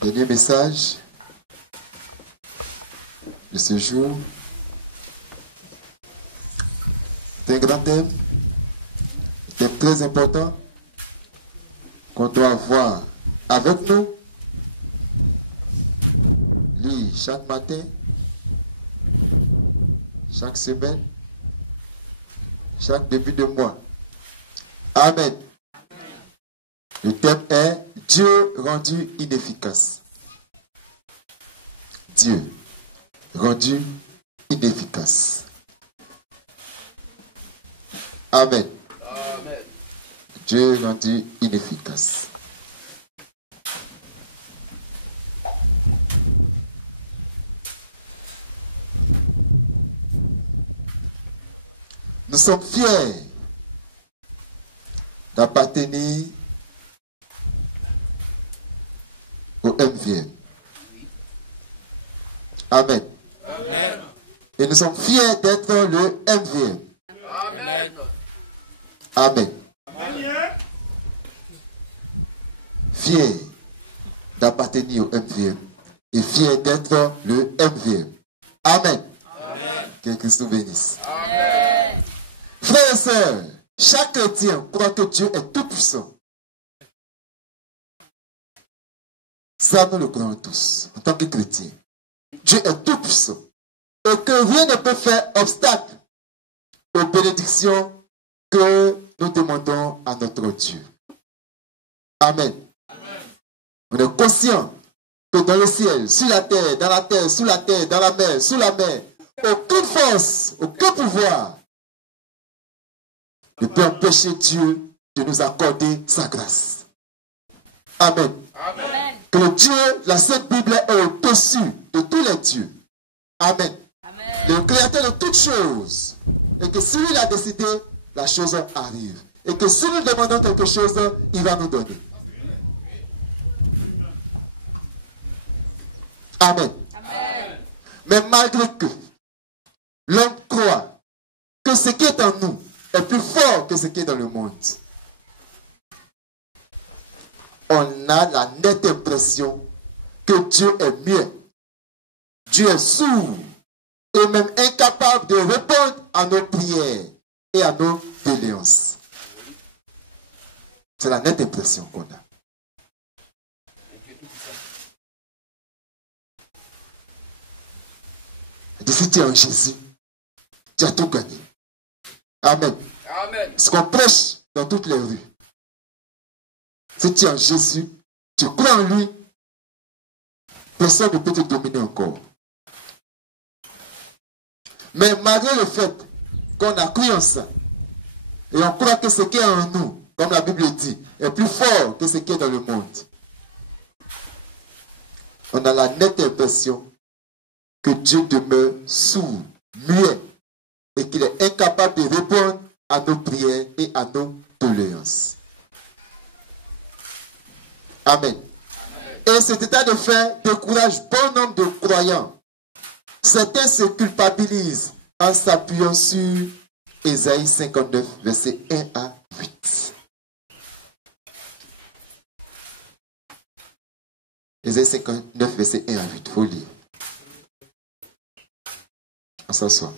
Dernier message de ce jour. C'est un grand thème. Un thème très important qu'on doit avoir avec nous. Lire chaque matin, chaque semaine, chaque début de mois. Amen. Le thème est Dieu rendu inefficace. Dieu rendu inefficace. Amen. Amen. Dieu rendu inefficace. Nous sommes fiers d'appartenir au MVM. Amen. Amen. Et nous sommes fiers d'être le MVM. Amen. Amen. Fiers d'appartenir au MVM et fiers d'être le MVM. Amen. Amen. Que Christ nous bénisse. Amen. Frères et sœurs, chaque chrétien croit que Dieu est tout puissant. Ça, nous le croyons tous, en tant que chrétiens. Dieu est tout puissant. Et que rien ne peut faire obstacle aux bénédictions que nous demandons à notre Dieu. Amen. Amen. On est conscient que dans le ciel, sur la terre, dans la terre, sous la terre, dans la mer, sous la mer, aucune force, aucun pouvoir ne peut empêcher Dieu de nous accorder sa grâce. Amen. Amen. Que le Dieu, la Sainte Bible est au-dessus de tous les dieux. Amen. Amen. Le créateur de toutes choses. Et que si lui a décidé, la chose arrive. Et que si nous demandons quelque chose, il va nous donner. Amen. Amen. Mais malgré que l'homme croit que ce qui est en nous est plus fort que ce qui est dans le monde, on a la nette impression que Dieu est muet. Dieu est sourd et même incapable de répondre à nos prières et à nos doléances. C'est la nette impression qu'on a. Et si tu es en Jésus, tu as tout gagné. Amen. Amen. Ce qu'on prêche dans toutes les rues. Si tu es en Jésus, tu crois en lui, personne ne peut te dominer encore. Mais malgré le fait qu'on a cru en ça, et on croit que ce qui est en nous, comme la Bible dit, est plus fort que ce qui est dans le monde, on a la nette impression que Dieu demeure sourd, muet, et qu'il est incapable de répondre à nos prières et à nos doléances. Amen. Et cet état de fait décourage bon nombre de croyants. Certains se culpabilisent en s'appuyant sur Ésaïe 59, versets 1 à 8. Ésaïe 59, versets 1 à 8. Il faut lire. On s'assoit.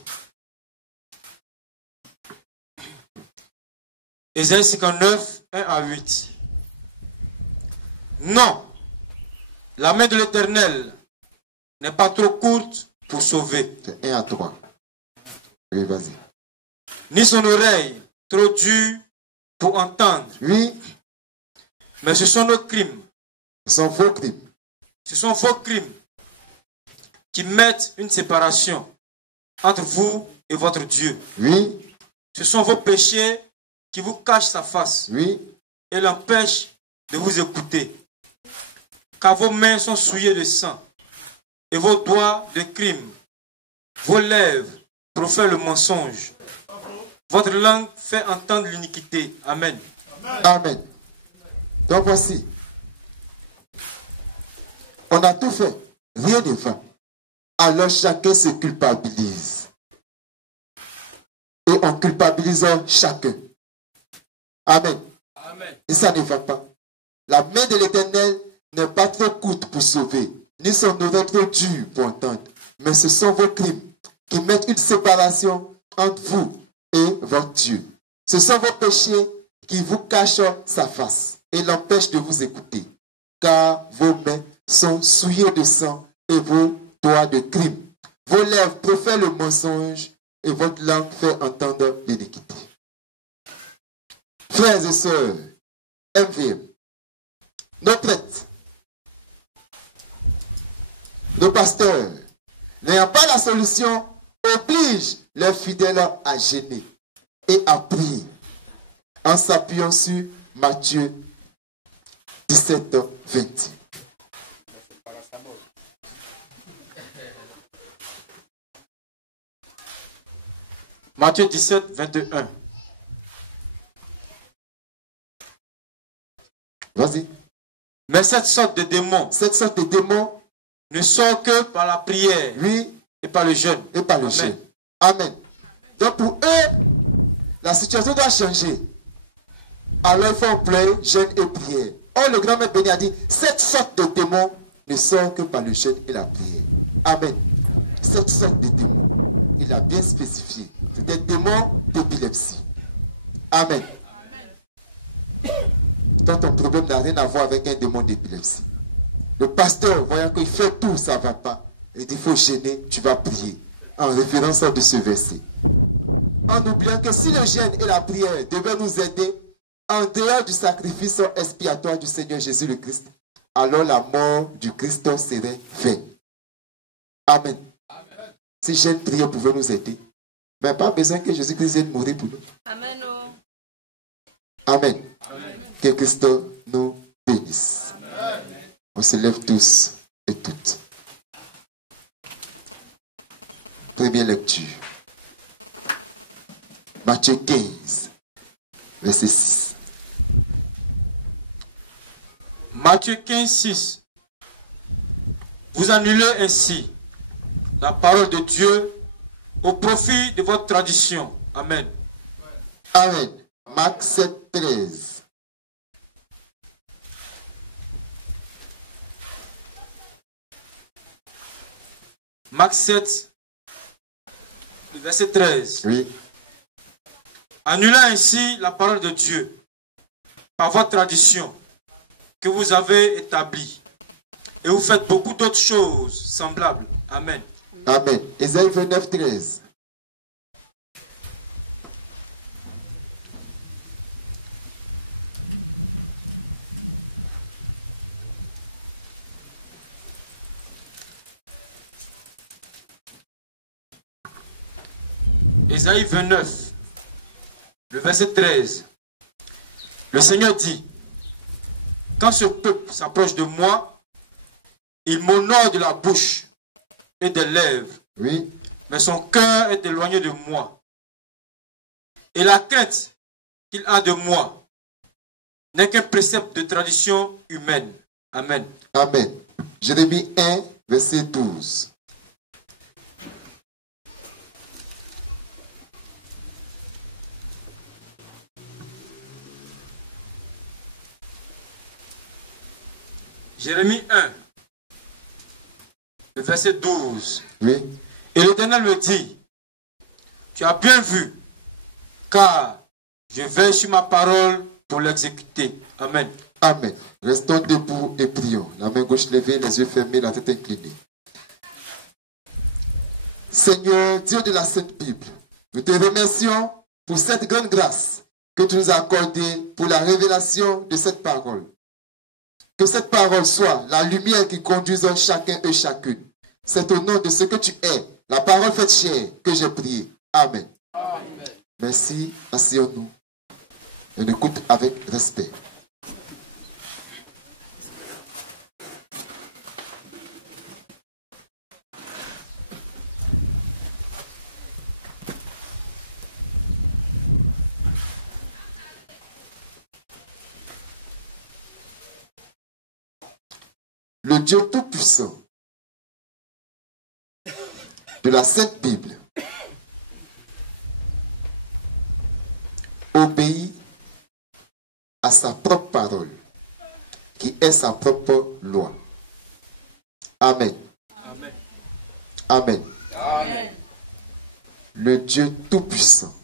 Ésaïe 59, 1 à 8. Non, la main de l'Éternel n'est pas trop courte pour sauver. C'est 1 à 3. Oui, vas-y. Ni son oreille trop dure pour entendre. Oui, Mais ce sont nos crimes. ce sont vos crimes. Ce sont vos crimes qui mettent une séparation entre vous et votre Dieu. Oui, Ce sont vos péchés qui vous cachent sa face oui, et l'empêchent de vous écouter. Car vos mains sont souillées de sang et vos doigts de crime. Vos lèvres profèrent le mensonge. Votre langue fait entendre l'iniquité. Amen. amen. Donc voici. On a tout fait. Rien ne va. Alors chacun se culpabilise. Et en culpabilisant chacun. Amen. Amen. Et ça ne va pas. La main de l'Éternel n'est pas trop courte pour vous sauver, ni son oreille trop dure pour entendre. Mais ce sont vos crimes qui mettent une séparation entre vous et votre Dieu. Ce sont vos péchés qui vous cachent sa face et l'empêchent de vous écouter, car vos mains sont souillées de sang et vos doigts de crime. Vos lèvres profèrent le mensonge et votre langue fait entendre l'iniquité. Frères et sœurs, MVM, nos prêtres, nos pasteurs, n'ayant pas la solution, obligent leurs fidèles à gêner et à prier en s'appuyant sur Matthieu 17, 20. Matthieu 17, 21. Vas-y. Mais cette sorte de démons ne sort que par la prière, oui, et par le jeûne. Et par le Amen. jeûne. Amen. Donc pour eux, la situation doit changer. Alors il faut employer jeûne et prière. Or le grand maître béni a dit, cette sorte de démons ne sort que par le jeûne et la prière. Amen. Cette sorte de démons, il a bien spécifié. C'est des démons d'épilepsie. Amen. Donc ton problème n'a rien à voir avec un démon d'épilepsie. Le pasteur, voyant qu'il fait tout, ça ne va pas. Il dit, il faut gêner, tu vas prier. En référence de ce verset. En oubliant que si le jeûne et la prière devaient nous aider en dehors du sacrifice expiatoire du Seigneur Jésus le Christ, alors la mort du Christ serait vaine. Amen. Amen. Si jeûne et prière pouvaient nous aider, mais pas besoin que Jésus-Christ vienne mourir pour nous. Amen. Amen. Amen. Que Christ nous bénisse. Amen. On se lève tous et toutes. Première lecture. Matthieu 15, verset 6. Matthieu 15, 6. Vous annulez ainsi la parole de Dieu au profit de votre tradition. Amen. Amen. Marc 7, 13. Marc 7, verset 13. Oui. Annulez ainsi la parole de Dieu par votre tradition que vous avez établie. Et vous faites beaucoup d'autres choses semblables. Amen. Amen. Ésaïe 29, 13. Ésaïe 29, le verset 13. Le Seigneur dit, quand ce peuple s'approche de moi, il m'honore de la bouche et des lèvres, Oui. mais son cœur est éloigné de moi. Et la crainte qu'il a de moi n'est qu'un précepte de tradition humaine. Amen. Amen. Jérémie 1, verset 12. Jérémie 1, le verset 12. Oui. Et l'Éternel me dit, tu as bien vu, car je veille sur ma parole pour l'exécuter. Amen. Amen. Restons debout et prions. La main gauche levée, les yeux fermés, la tête inclinée. Seigneur, Dieu de la Sainte Bible, nous te remercions pour cette grande grâce que tu nous as accordée pour la révélation de cette parole. Que cette parole soit la lumière qui conduise chacun et chacune. C'est au nom de ce que tu es, la parole faite chair, que j'ai prié. Amen. Amen. Merci, asseyons-nous. On écoute avec respect. Le Dieu Tout-Puissant de la Sainte Bible obéit à sa propre parole, qui est sa propre loi. Amen. Amen. Amen. Amen. Le Dieu Tout-Puissant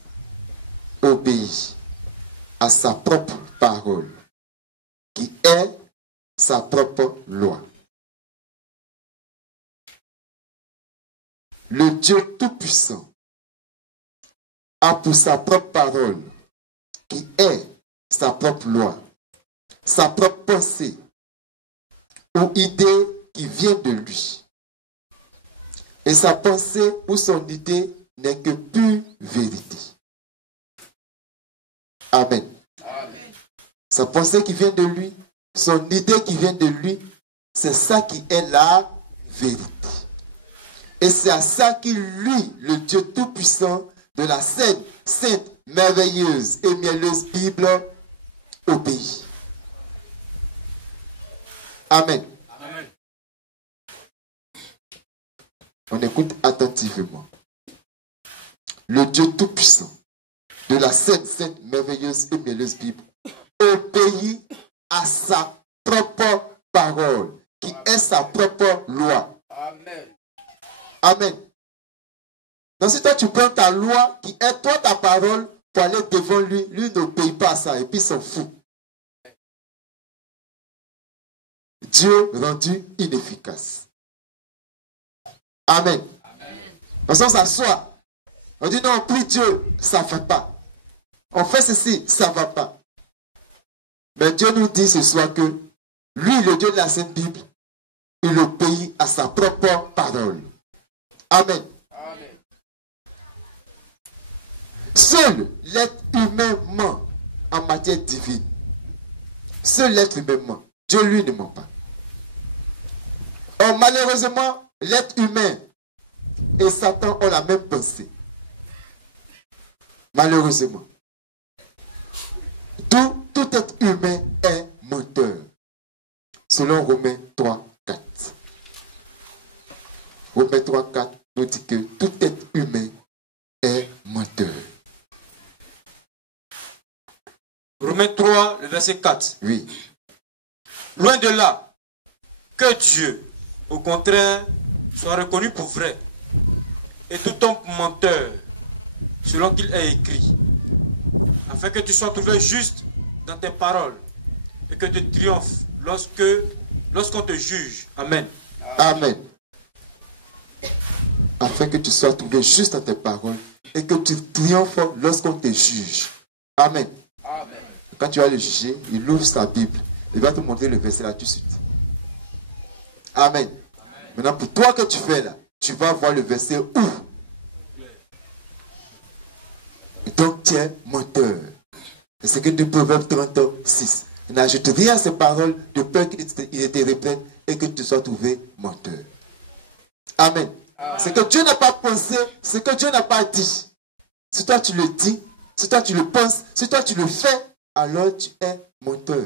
obéit à sa propre parole, qui est sa propre loi. Le Dieu Tout-Puissant a pour sa propre parole, qui est sa propre loi, sa propre pensée ou idée qui vient de lui. Et sa pensée ou son idée n'est que pure vérité. Amen. Amen. Sa pensée qui vient de lui, son idée qui vient de lui, c'est ça qui est la vérité. Et c'est à ça qu'il, lui, le Dieu Tout-Puissant de la sainte, merveilleuse et mielleuse Bible, obéit. Amen. Amen. On écoute attentivement. Le Dieu Tout-Puissant de la sainte, merveilleuse et mielleuse Bible obéit à sa propre parole, qui est sa propre loi. Amen. Amen. Donc si toi tu prends ta loi, qui est toi ta parole, pour aller devant lui, lui n'obéit pas à ça et puis il s'en fout. Dieu rendu inefficace. Amen. Parce qu'on s'assoit. On dit non, on prie Dieu, ça ne fait pas. On fait ceci, ça ne va pas. Mais Dieu nous dit ce soir que lui, le Dieu de la Sainte Bible, il obéit à sa propre parole. Amen. Amen. Seul l'être humain ment en matière divine. Seul l'être humain ment. Dieu, lui, ne ment pas. Or, malheureusement, l'être humain et Satan ont la même pensée. Malheureusement. D'où tout être humain est menteur. Selon Romains 3, 4. Romains 3, 4 nous dit que tout être humain est menteur. Romains 3, le verset 4. Oui. Loin de là, que Dieu, au contraire, soit reconnu pour vrai, et tout homme menteur, selon qu'il est écrit, afin que tu sois trouvé juste dans tes paroles, et que tu triomphes lorsqu'on te juge. Amen. Amen. Afin que tu sois trouvé juste dans tes paroles et que tu triomphes lorsqu'on te juge. Amen. Amen. Quand tu vas le juger, il ouvre sa Bible. Il va te montrer le verset là tout de suite. Amen. Maintenant, pour toi que tu fais là, tu vas voir le verset où. Et donc, tu es menteur. Et c'est que de Proverbe 36. N'ajoute rien à ces paroles de peur qu'il te reprenne et que tu sois trouvé menteur. Amen. C'est que Dieu n'a pas pensé, c'est que Dieu n'a pas dit. Si toi tu le dis, si toi tu le penses, si toi tu le fais, alors tu es menteur.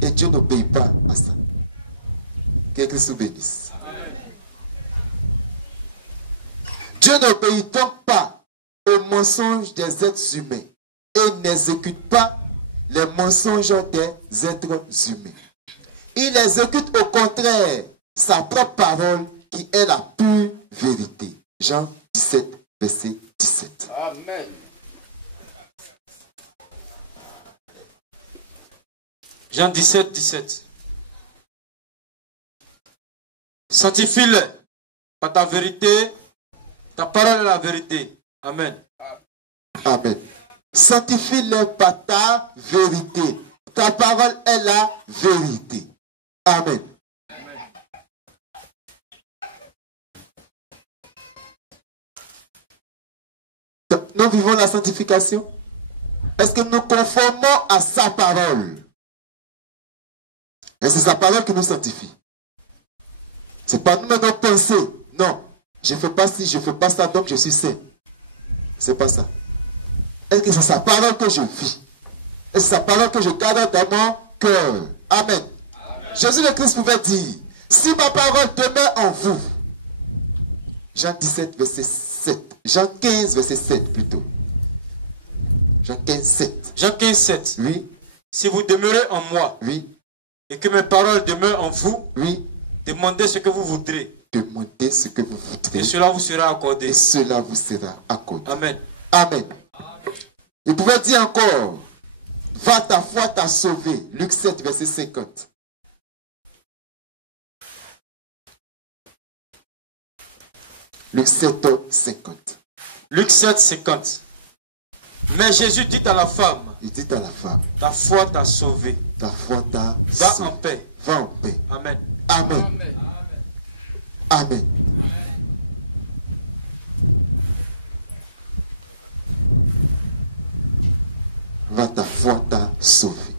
Et Dieu n'obéit pas à ça. Que Christ vous bénisse. Dieu n'obéit donc pas aux mensonges des êtres humains et n'exécute pas les mensonges des êtres humains. Il exécute au contraire sa propre parole qui est la pure vérité. Jean 17, verset 17. Amen. Jean 17, 17. Sanctifie-les par ta vérité, ta parole est la vérité. Amen. Amen. Sanctifie-les par ta vérité. Ta parole est la vérité. Amen. Nous vivons la sanctification. Est-ce que nous conformons à sa parole? Et c'est sa parole qui nous sanctifie. C'est pas nous notre pensée. Non. Je ne fais pas ci, je ne fais pas ça, donc je suis saint. C'est pas ça. Est-ce que c'est sa parole que je vis? Et c'est sa parole que je garde dans mon cœur. Amen. Jésus le Christ pouvait dire, si ma parole demeure en vous. Jean 17, verset 7. Jean 15, verset 7 plutôt. Jean 15, 7. Jean 15, 7. Oui, Si vous demeurez en moi oui, et que mes paroles demeurent en vous, oui. Demandez ce que vous voudrez. Demandez ce que vous voudrez. Et cela vous sera accordé. Et cela vous sera accordé. Amen. Amen. Il pouvait dire encore, va, ta foi t'a sauvé. Luc 7, verset 50. Luc 7, 50. Luc 7, 50. Mais Jésus dit à la femme, Il dit à la femme, ta foi t'a sauvé. ta foi t'a Va sauvé. en paix. Va en paix. Amen. Amen. Amen. Amen. Va, ta foi t'a sauvé.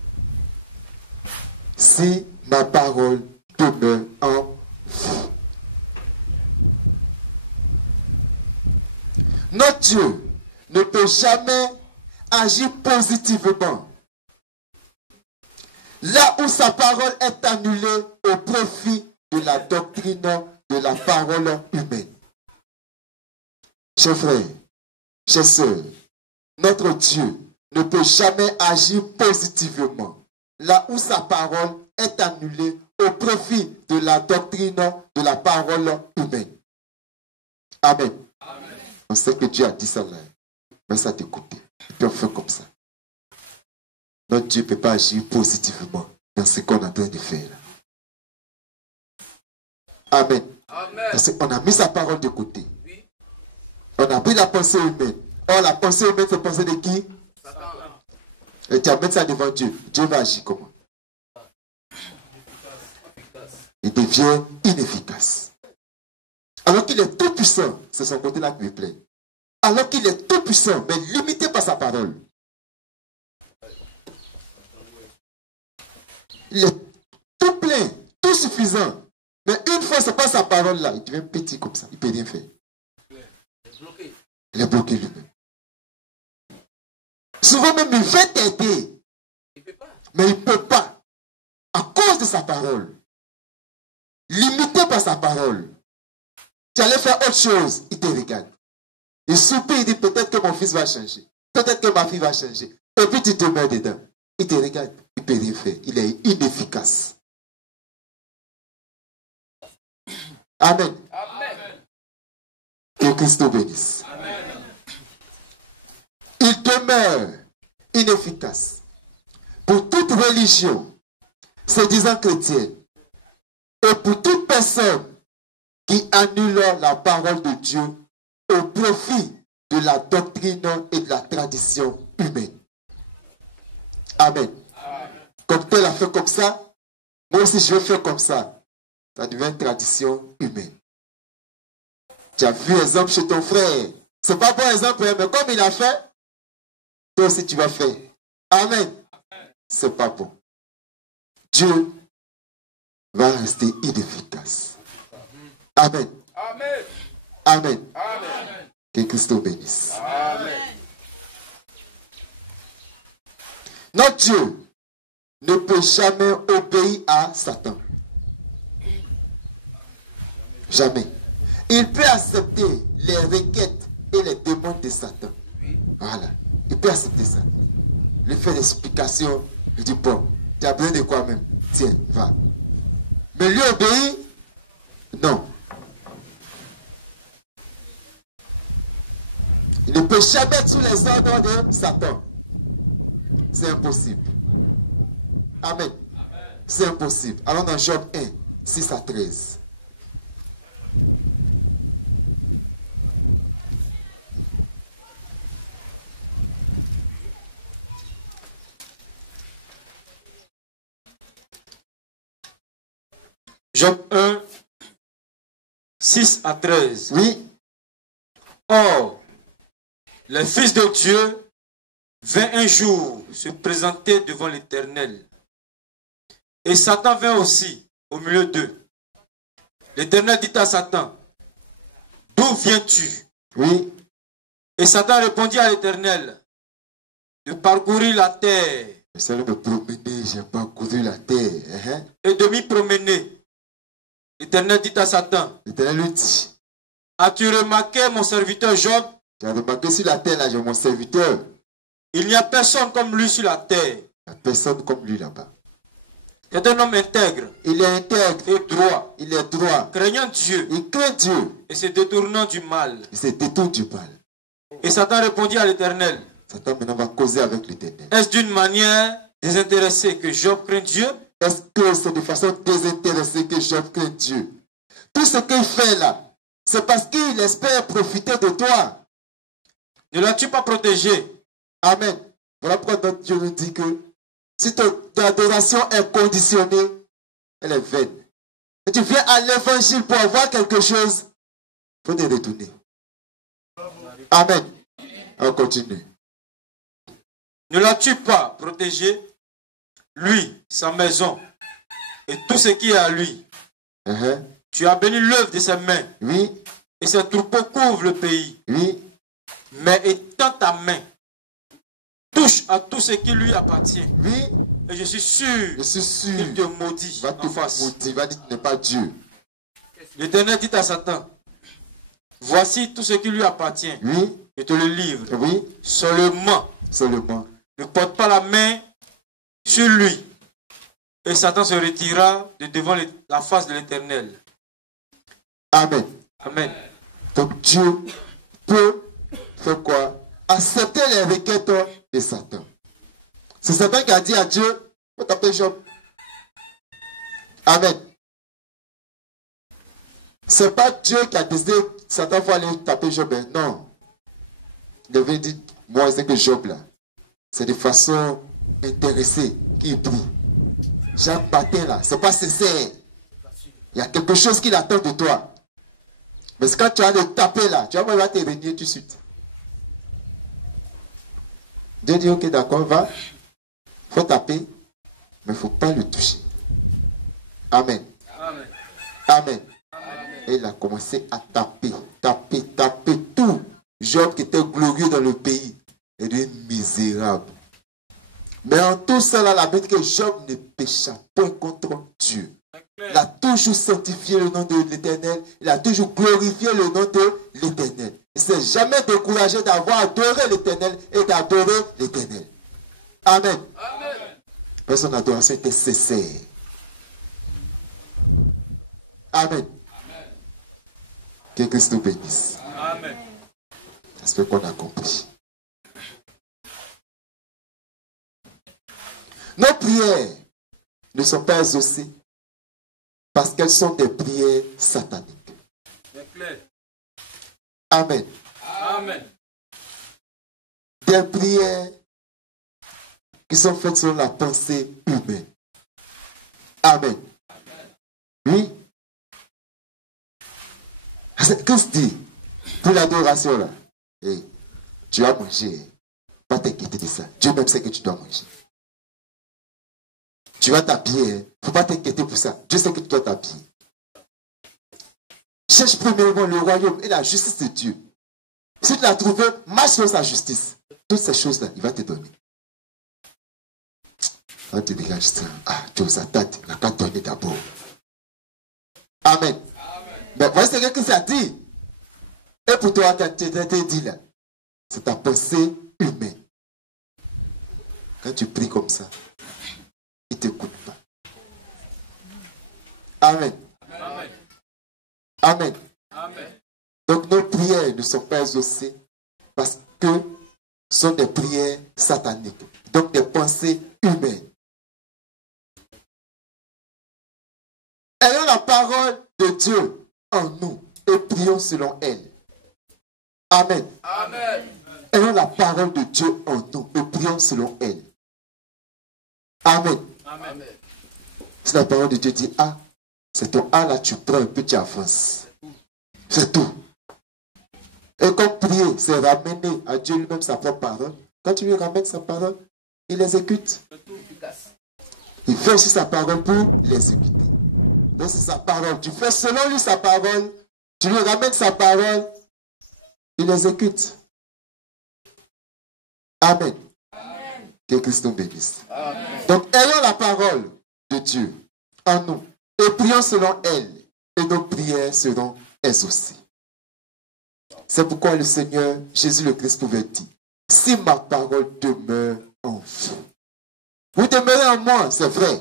Si ma parole demeure en vous. Notre Dieu ne peut jamais agir positivement là où sa parole est annulée au profit de la doctrine de la parole humaine. Chers frères, chers sœurs, notre Dieu ne peut jamais agir positivement là où sa parole est annulée au profit de la doctrine de la parole humaine. Amen. Amen. On sait que Dieu a dit ça là. Mais ça t'écouter. Et puis on fait comme ça. Notre Dieu ne peut pas agir positivement dans ce qu'on est en train de faire. Amen. Amen. Parce qu'on a mis sa parole de côté. Oui. On a pris la pensée humaine. Or, la pensée humaine, c'est la pensée de qui? Satan. Et tu vas mettre ça devant Dieu. Dieu va agir comment? Il devient inefficace. Alors qu'il est tout puissant, c'est son côté-là qui me plaît. Alors qu'il est tout puissant, mais limité par sa parole. Il est tout plein, tout suffisant. Mais une fois c'est pas sa parole là, il devient petit comme ça. Il ne peut rien faire. Bloqué. Il est bloqué lui-même. Souvent même il veut t'aider, Il ne peut pas. mais il ne peut pas. À cause de sa parole. Limité par sa parole. Tu allais faire autre chose, il te regarde. Il soupire, il dit peut-être que mon fils va changer. Peut-être que ma fille va changer. Et puis tu te mets dedans. Il te regarde, il ne peut rien faire. Il est inefficace. Amen. Amen. Que Christ nous bénisse. Amen. Il demeure inefficace pour toute religion, se disant chrétienne, et pour toute personne qui annule la parole de Dieu au profit de la doctrine et de la tradition humaine. Amen. Comme tel a fait comme ça, moi aussi je vais faire comme ça. Ça devient une tradition humaine. Tu as vu exemple chez ton frère. C'est pas bon exemple, mais comme il a fait, toi aussi tu vas faire. Amen. C'est pas bon. Dieu va rester inefficace. Amen. Amen. Amen. Amen. Que Christ nous bénisse. Amen. Notre Dieu ne peut jamais obéir à Satan. Jamais. Il peut accepter les requêtes et les demandes de Satan. Voilà. Il peut accepter ça. Il fait des explications. Il dit, bon, tu as besoin de quoi même? Tiens, va. Mais lui obéir? Non. Il ne peut jamais être sous les ordres de Satan. C'est impossible. Amen. C'est impossible. Allons dans Job 1, 6 à 13. Job 1, 6 à 13. Oui. Or, le Fils de Dieu vint un jour se présenter devant l'Éternel. Et Satan vint aussi au milieu d'eux. L'Éternel dit à Satan, d'où viens-tu? Oui. Et Satan répondit à l'Éternel, de parcourir la terre C'est de me promener, j'ai parcouru la terre. et de m'y promener. L'Éternel dit à Satan, L'Éternel lui dit, as-tu remarqué mon serviteur Job? tu as remarqué sur la terre, là, j'ai mon serviteur. Il n'y a personne comme lui sur la terre. Il n'y a personne comme lui là-bas. est un homme intègre Il est intègre. et droit, Il est droit. craignant Dieu Il craint Dieu. et se détournant du mal. Il se détourne du mal. Et Satan répondit à l'Éternel, Satan maintenant va causer avec l'Éternel. est-ce d'une manière désintéressée que Job craint Dieu? Est-ce que c'est de façon désintéressée que Job craint Dieu? Tout ce qu'il fait là, c'est parce qu'il espère profiter de toi. Ne l'as-tu pas protégé? Amen. Voilà pourquoi notre Dieu nous dit que si ton adoration est conditionnée, elle est vaine. Et tu viens à l'évangile pour avoir quelque chose, il faut te retourner. Amen. On continue. Ne l'as-tu pas protégé? Lui, sa maison et tout ce qui est à lui. Uh-huh. Tu as béni l'œuvre de ses mains Oui, et ses troupeaux couvrent le pays. oui, Mais étends ta main, touche à tout ce qui lui appartient. oui. Et je suis sûr Je suis sûr. qu'il te maudit Il va te en face. maudire, il va dire que tu n'es pas Dieu. L'Éternel dit à Satan, voici tout ce qui lui appartient. Oui, Je te le livre. oui, Seulement, seulement. ne porte pas la main sur lui. Et Satan se retira de devant la face de l'Éternel. Amen. Amen. Donc Dieu peut faire quoi? Accepter les requêtes de Satan. C'est Satan qui a dit à Dieu, il faut taper Job. Amen. C'est pas Dieu qui a décidé que Satan faut aller taper Job. Non. Il devait dire, moi, c'est que Job là, c'est de façon intéressée qu'il prie. Chaque matin là, c'est pas sincère. Il y a quelque chose qu'il attend de toi. Mais quand tu vas le taper là, tu vas voir, il va te renier tout de suite. Dieu dit, ok, d'accord, va. Il faut taper, mais il ne faut pas le toucher. Amen. Amen. Amen. Et il a commencé à taper, taper, taper tout. Job qui était glorieux dans le pays est devenu misérable. Mais en tout cela, la Bible dit que Job ne pécha point contre Dieu. Il a toujours sanctifié le nom de l'Éternel. Il a toujours glorifié le nom de l'Éternel. Il ne s'est jamais découragé d'avoir adoré l'Éternel et d'adorer l'Éternel. Amen. Amen. Parce que son adoration était sincère. Amen. Que Christ nous bénisse. Amen. J'espère qu'on a compris. Nos prières ne sont pas exaucées parce qu'elles sont des prières sataniques. C'est clair. Amen. Amen. Des prières qui sont faites selon la pensée humaine. Amen. Oui. Christ dit, pour l'adoration là, hey, tu as mangé. Pas t'inquiéter de ça. Dieu même sait que tu dois manger. Tu vas t'habiller. Il ne faut pas t'inquiéter pour ça. Dieu sait que tu dois t'habiller. Cherche premièrement le royaume et la justice de Dieu. Si tu l'as trouvé, marche sur sa justice. Toutes ces choses-là, il va te donner. Quand tu regardes ça, ah, Dieu s'attend, il n'a qu'à donner d'abord. Amen. Mais voici ce que ça dit. Et pour toi, quand tu t'es dit là, c'est ta pensée humaine. Quand tu pries comme ça, il ne t'écoute pas. Amen. Amen. Amen. Amen. Donc nos prières ne sont pas exaucées parce que ce sont des prières sataniques. Donc des pensées humaines. Ayons la parole de Dieu en nous et prions selon elle. Amen. Amen. Ayons la parole de Dieu en nous et prions selon elle. Amen. Amen. Si la parole de Dieu dit A, c'est ton A là, tu prends un peu, tu avances. C'est tout. Et comme prier, c'est ramener à Dieu lui-même sa propre parole. Quand tu lui ramènes sa parole, il l'exécute. Il fait aussi sa parole pour l'exécuter. Donc c'est sa parole. Tu fais selon lui sa parole, tu lui ramènes sa parole, il l'exécute. Amen. Que Christ nous bénisse. Donc ayons la parole de Dieu en nous et prions selon elle et nos prières seront exaucées. C'est pourquoi le Seigneur Jésus le Christ pouvait dire, si ma parole demeure en vous, vous demeurez en moi, c'est vrai.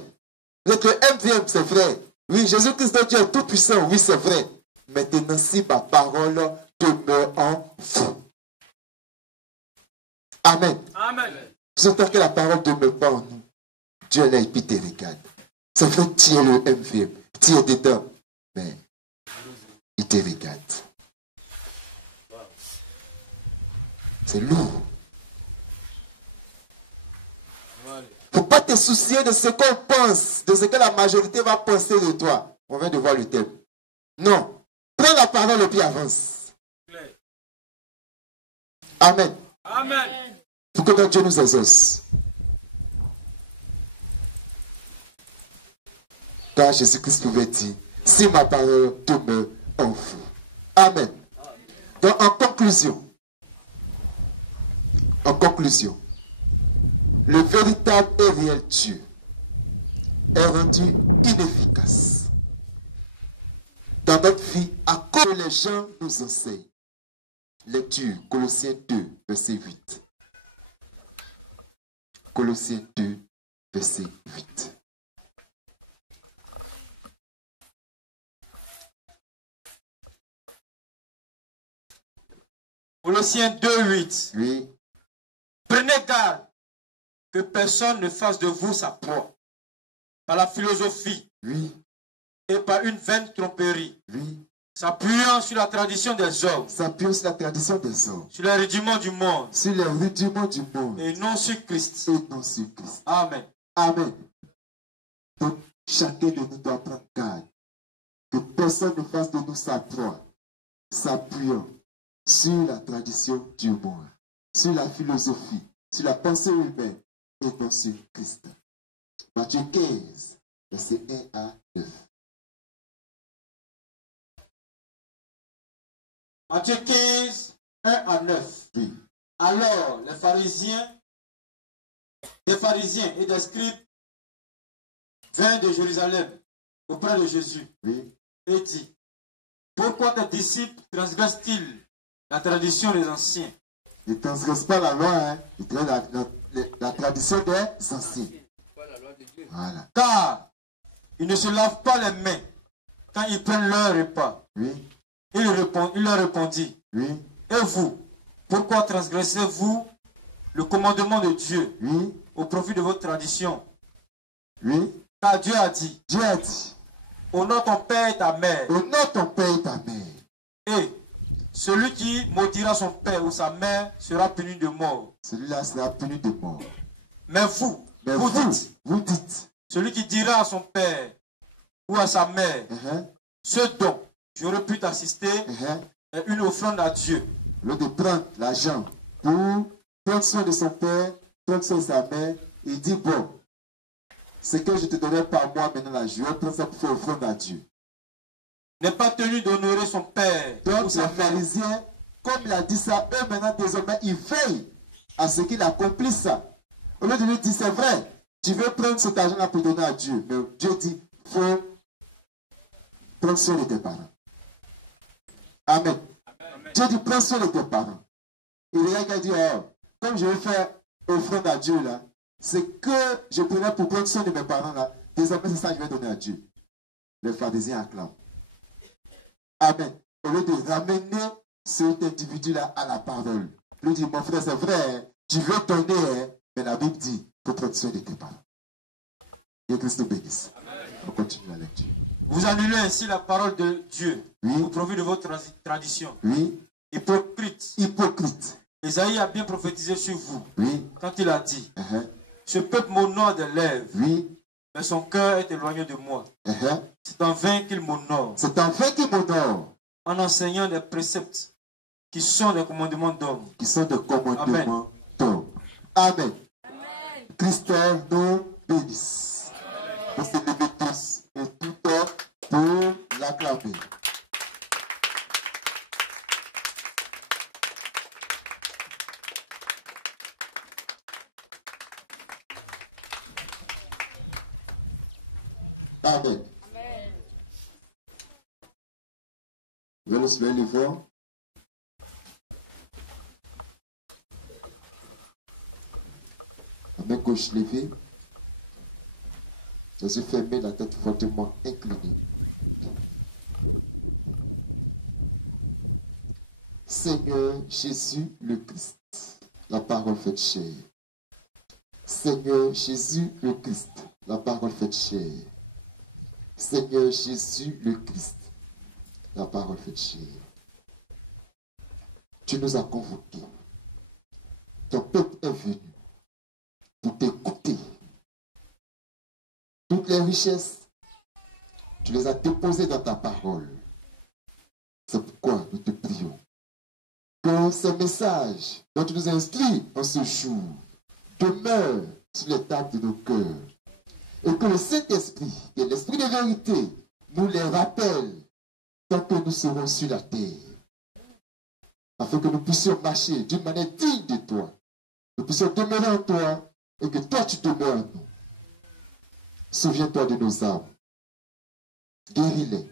Donc le MVM, c'est vrai. Oui, Jésus-Christ de Dieu est tout puissant. Oui, c'est vrai. Maintenant, si ma parole demeure en vous. Amen. Amen. Surtout que la parole ne demeure pas en nous. Dieu est là et puis te regarde. C'est vrai, tu es le MVM. Tu es dedans. Mais il te regarde. C'est lourd. Il ne faut pas te soucier de ce qu'on pense, de ce que la majorité va penser de toi. On vient de voir le thème. Non. Prends la parole et puis avance. Amen. Amen. Pour que Dieu nous exauce. Car Jésus-Christ pouvait dire, si ma parole demeure en vous. Amen. Donc en conclusion, le véritable et réel Dieu est rendu inefficace dans notre vie à cause que les gens nous enseignent. Lecture, Colossiens 2, verset 8. Colossiens 2, verset 8. Colossiens 2, 8. Oui, Prenez garde que personne ne fasse de vous sa proie par la philosophie oui, et par une vaine tromperie, oui. s'appuyant sur la tradition des hommes, S'appuyant sur la tradition des hommes, sur les rudiments du monde sur les rudiments du monde et non sur Christ. et non sur Christ. Amen. Amen. Donc, chacun de nous doit prendre garde que personne ne fasse de nous sa proie, s'appuyant sur la tradition du monde, sur la philosophie, sur la pensée humaine et non sur Christ. Matthieu 15, verset 1 à 9. Matthieu 15, 1 à 9. Oui, Alors, des pharisiens et des scribes vinrent de Jérusalem auprès de Jésus oui. et dit, pourquoi tes disciples transgressent-ils la tradition des anciens? Ils ne transgressent pas la loi, hein. Ils transgressent la tradition des anciens. Voilà. Car ils ne se lavent pas les mains quand ils prennent leur repas. Oui, Il leur répondit, oui, et vous, pourquoi transgressez-vous le commandement de Dieu oui, au profit de votre tradition? oui. Car Dieu a dit, Dieu a dit, honore ton père et ta mère, honore ton père et ta mère. et celui qui maudira son père ou sa mère sera puni de mort. Celui-là sera puni de mort. Mais vous, Mais vous dites, vous dites, celui qui dira à son père ou à sa mère, ce dont j'aurais pu t'assister est une offrande à Dieu. au lieu de prendre l'argent pour prendre soin de son père, prendre soin de sa mère, il dit, bon, ce que je te donnerai par mois maintenant, là, je vais prendre ça pour faire offrande à Dieu. N'est pas tenu d'honorer son père ou Donc, sa les mère. pharisiens, comme il a dit ça, eux maintenant, désormais, ils veillent à ce qu'il accomplisse ça. Au lieu de lui dire, c'est vrai, tu veux prendre cet argent-là pour donner à Dieu. Mais Dieu dit, il faut prendre soin de tes parents. Amen. Amen. Dieu dit, prends soin de tes parents. Et les gars dit, oh, comme je vais faire offrande à Dieu là, c'est que je prenais pour prendre soin de mes parents là, désormais c'est ça que je vais donner à Dieu. Les pharisiens acclament. Amen. Au lieu de ramener cet individu-là à la parole. Lui dit, mon frère, c'est vrai, hein, tu veux donner, hein, mais la Bible dit, pour prendre soin de tes parents. Que Christ nous bénisse. On continue la lecture. Vous annulez ainsi la parole de Dieu Oui. au profit de votre tradition. Oui. Hypocrite. Hypocrite. Isaïe a bien prophétisé sur vous Oui. quand il a dit, Uh-huh. ce peuple m'honore des lèvres, Oui. mais son cœur est éloigné de moi. Uh-huh. C'est en vain qu'il m'honore, C'est en fait qui m'honore, en enseignant des préceptes qui sont des commandements d'hommes. qui sont des commandements d'hommes. Amen. Christ nous bénisse. On se lever tous et tout pour l'acclamer. Amen. Venons se lever fort. La main gauche levée. Les yeux fermés, la tête fortement inclinée. Seigneur Jésus le Christ, la parole faite chair. Seigneur Jésus le Christ, la parole faite chair. Seigneur Jésus le Christ, la parole faite chair. Tu nous as convoqués. Ton peuple est venu pour t'écouter. Toutes les richesses, tu les as déposées dans ta parole. C'est pourquoi nous te prions que ces messages dont tu nous as instruits en ce jour demeurent sur les tables de nos cœurs et que le Saint-Esprit, qui est l'Esprit de vérité, nous les rappelle tant que nous serons sur la terre, afin que nous puissions marcher d'une manière digne de toi, nous puissions demeurer en toi et que toi tu demeures en nous. Souviens-toi de nos âmes, guéris-les,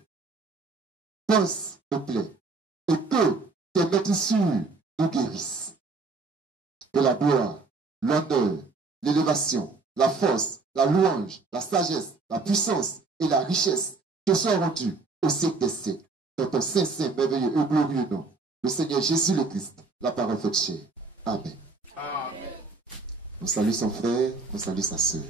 pense nos plaies et que tes maîtressures nous guérissent. Que la gloire, l'honneur, l'élévation, la force, la louange, la sagesse, la puissance et la richesse te soient rendues au siècle des siècles, dans ton saint, merveilleux et glorieux nom, le Seigneur Jésus le Christ, la parole faite chair. Amen. Amen. On salue son frère, on salue sa sœur.